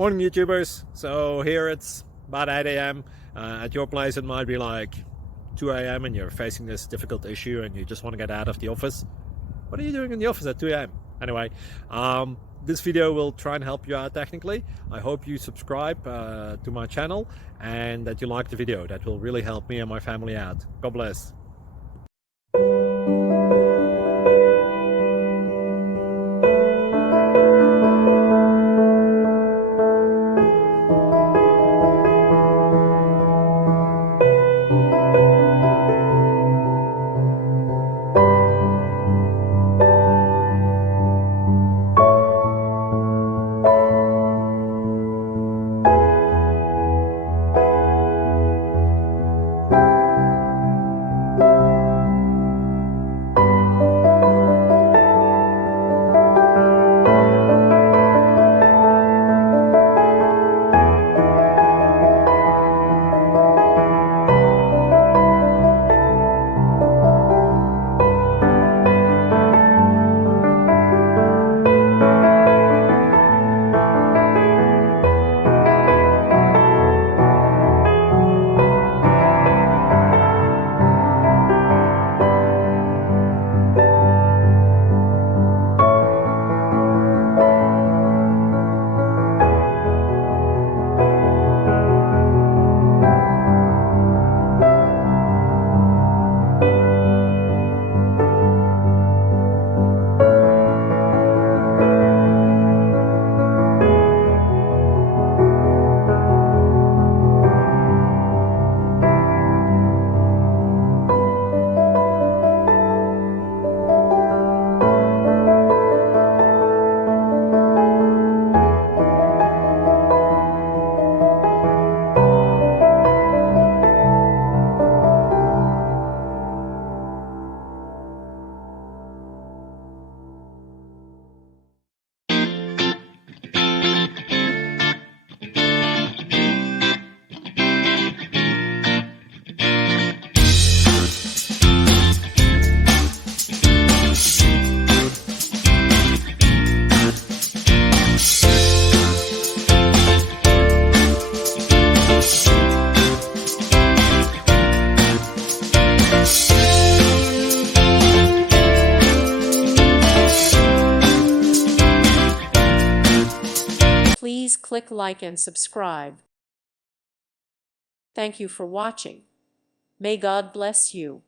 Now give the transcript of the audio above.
Morning YouTubers. So here it's about 8 a.m. At your place it might be like 2 a.m. and you're facing this difficult issue and you just want to get out of the office. What are you doing in the office at 2 a.m.? Anyway, this video will try and help you out technically. I hope you subscribe to my channel and that you like the video. That will really help me and my family out. God bless. Please click like and subscribe. Thank you for watching. May God bless you.